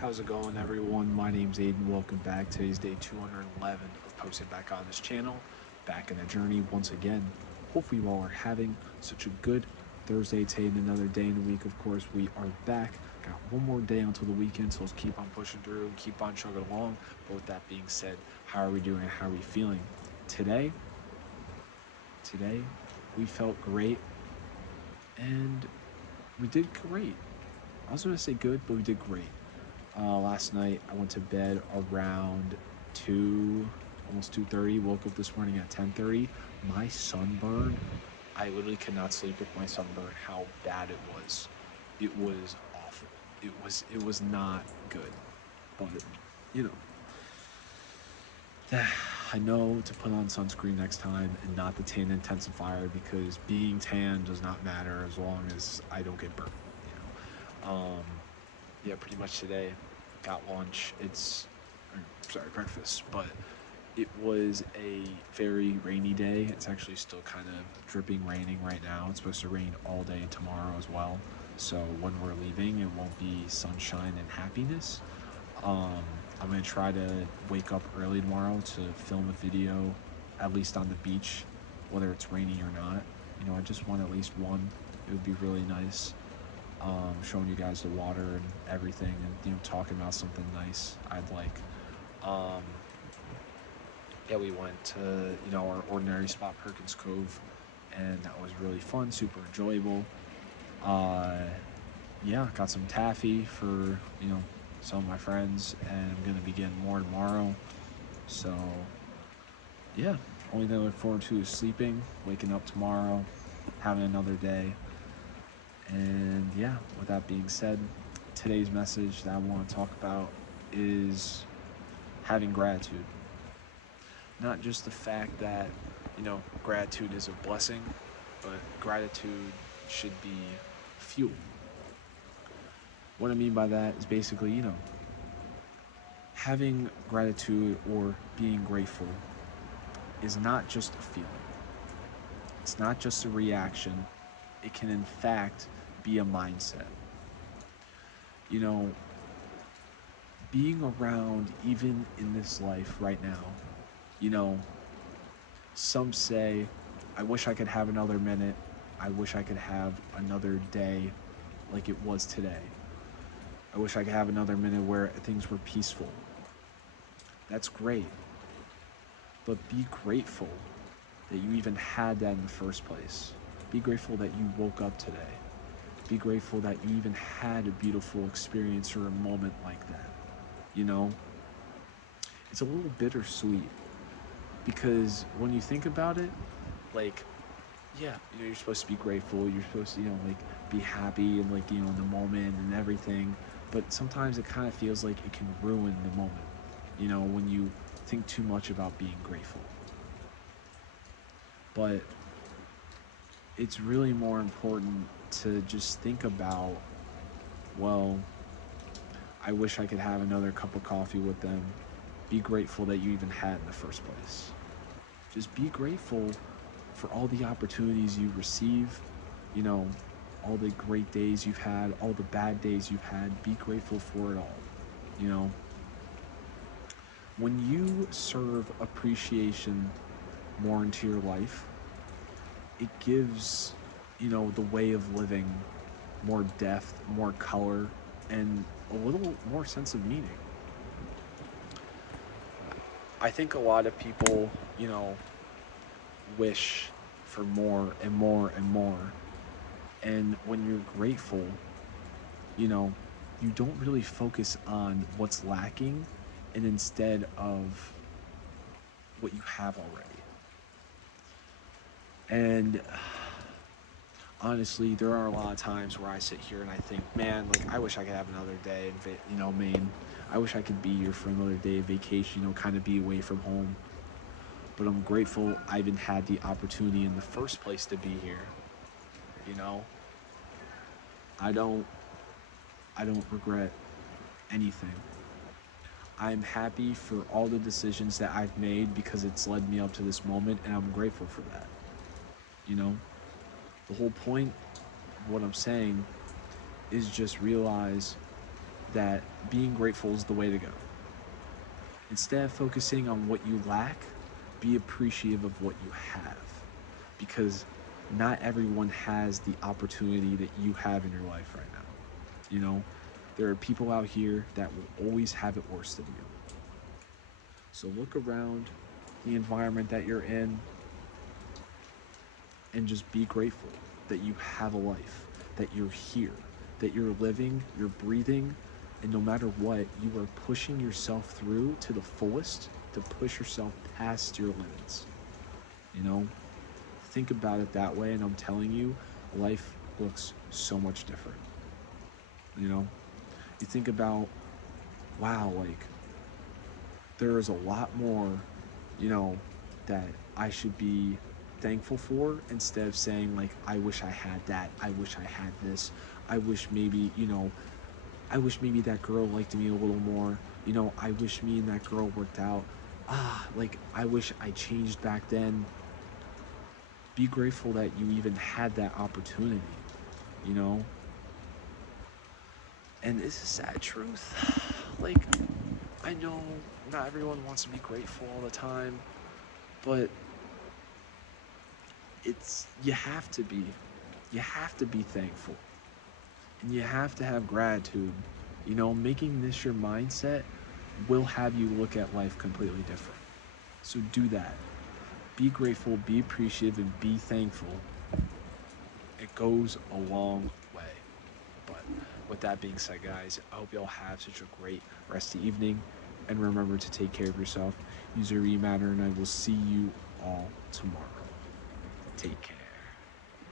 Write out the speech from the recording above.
How's it going, everyone? My name's Aiden. Welcome back. Today's day 211 of posting back on this channel. Back in the journey once again. Hopefully, you all are having such a good Thursday today and another day in the week. Of course, we are back. Got one more day until the weekend, so let's keep on pushing through and keep on chugging along. But with that being said, how are we doing? How are we feeling? Today, today, we felt great and we did great. I was going to say good, but we did great. Last night I went to bed around 2, almost 2:30. Woke up this morning at 10:30. My sunburn, I literally could not sleep with my sunburn. How bad it was. It was awful. It was not good. But you know, I know to put on sunscreen next time and not the tan intensifier because being tan does not matter as long as I don't get burnt. You know. Yeah, pretty much today. Got lunch. Sorry, breakfast. But it was a very rainy day. It's actually still kind of dripping raining right now. It's supposed to rain all day tomorrow as well. So when we're leaving, it won't be sunshine and happiness. Um, I'm gonna try to wake up early tomorrow to film a video, at least on the beach, whether it's raining or not. I just want at least one. It would be really nice. Showing you guys the water and everything, and talking about something nice I'd like. Um, yeah, we went to our ordinary spot, Perkins Cove, and that was really fun, super enjoyable. Uh, yeah, got some taffy for some of my friends, and I'm gonna be getting more tomorrow. So yeah, only thing I look forward to is sleeping, waking up tomorrow, having another day. And yeah, with that being said, today's message that I want to talk about is having gratitude. Not just the fact that, gratitude is a blessing, but gratitude should be fuel. What I mean by that is basically, having gratitude or being grateful is not just a feeling, it's not just a reaction. It can, in fact, be a mindset. You know, being around, even in this life right now, you know, some say, I wish I could have another minute. I wish I could have another day like it was today. I wish I could have another minute where things were peaceful. That's great. But be grateful that you even had that in the first place. Be grateful that you woke up today. Be grateful that you even had a beautiful experience or a moment like that. You know, it's a little bittersweet because when you think about it, like, yeah, you're supposed to be grateful. You're supposed to, be happy and in the moment and everything. But sometimes it kind of feels like it can ruin the moment, when you think too much about being grateful. But it's really more important to just think about, well, I wish I could have another cup of coffee with them. Be grateful that you even had in the first place. Just be grateful for all the opportunities you receive, all the great days you've had, all the bad days you've had. Be grateful for it all. You know, when you serve appreciation more into your life, it gives, the way of living more depth, more color, and a little more sense of meaning. I think a lot of people, wish for more and more and more. And when you're grateful, you know, you don't really focus on what's lacking and instead of what you have already. And honestly, there are a lot of times where I sit here and I think, man, like I wish I could have another day in, Maine. I wish I could be here for another day of vacation, kind of be away from home. But I'm grateful I even had the opportunity in the first place to be here. You know, I don't, I don't regret anything. I'm happy for all the decisions that I've made because it's led me up to this moment, and I'm grateful for that. You know, the whole point of what I'm saying is just realize that being grateful is the way to go. Instead of focusing on what you lack, be appreciative of what you have. Because not everyone has the opportunity that you have in your life right now. You know, there are people out here that will always have it worse than you. So look around the environment that you're in and just be grateful that you have a life, that you're here, that you're living, you're breathing, and no matter what, you are pushing yourself through to the fullest to push yourself past your limits. You know, think about it that way, and I'm telling you, life looks so much different. You know, you think about, wow, like, there is a lot more, you know, that I should be thankful for instead of saying, like, I wish I had that, I wish I had this, I wish maybe, I wish maybe that girl liked me a little more, I wish me and that girl worked out. Like, I wish I changed back then. Be grateful that you even had that opportunity, you know? And it's a sad truth. Like, I know not everyone wants to be grateful all the time, but you have to be. You have to be thankful. And you have to have gratitude. Making this your mindset will have you look at life completely different. So do that. Be grateful, be appreciative, and be thankful. It goes a long way. But with that being said, guys, I hope y'all have such a great rest of the evening. And remember to take care of yourself. Use your matter, and I will see you all tomorrow. Take care.